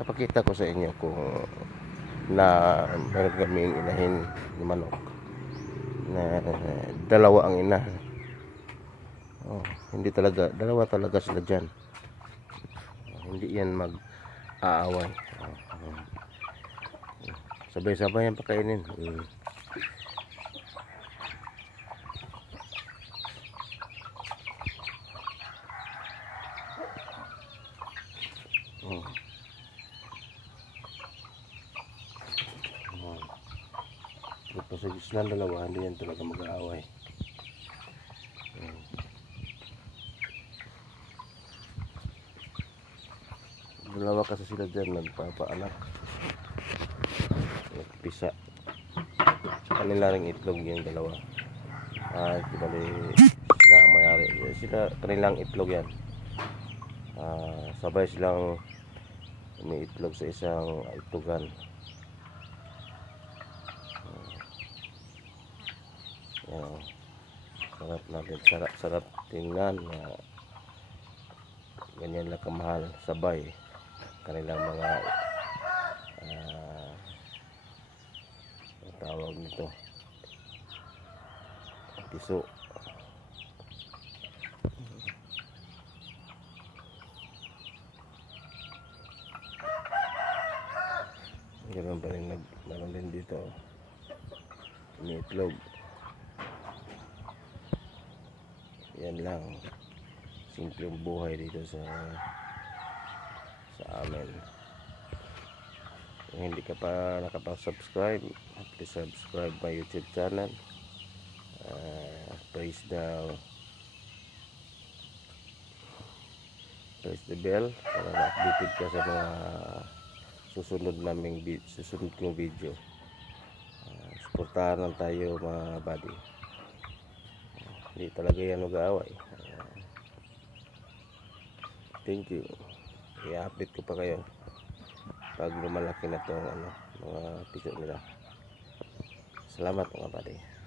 Napakita ko sa inyo kung na meron kaming inahin ni manok na dalawa ang ina. Hindi talaga, dalawa talaga sila dyan. Hindi yan mag-aaway. Sabay-sabay yan pakainin. Ito sa gitna ng dalawa, hindi yan talaga mag-aaway. Dalawa kasi sila dyan nagpapaanak, nagpisa. Kanila ring itlog yung dalawa. Bali sila ang mayari. Sila, kanilang itlog yan. Sabay silang umiitlog sa isang itlogan. Sarap natin, sarap tingnan na ganyan lang kamahal, sabay kanilang mga tawag nito, piso. Ganoon pa rin, meron din dito umiitlog. Yan lang, simpleng buhay dito sa amin. Kung hindi ka pa nakapag-subscribe, please subscribe my YouTube channel. Press the bell para ma-updated ka sa mga susunod kong video. Suportahan lang tayo mga buddy. Hindi talaga yan mag-aaway. Thank you. I-update ko pa kayo pag lumalaki na itong mga piso nila. Salamat mga buddy.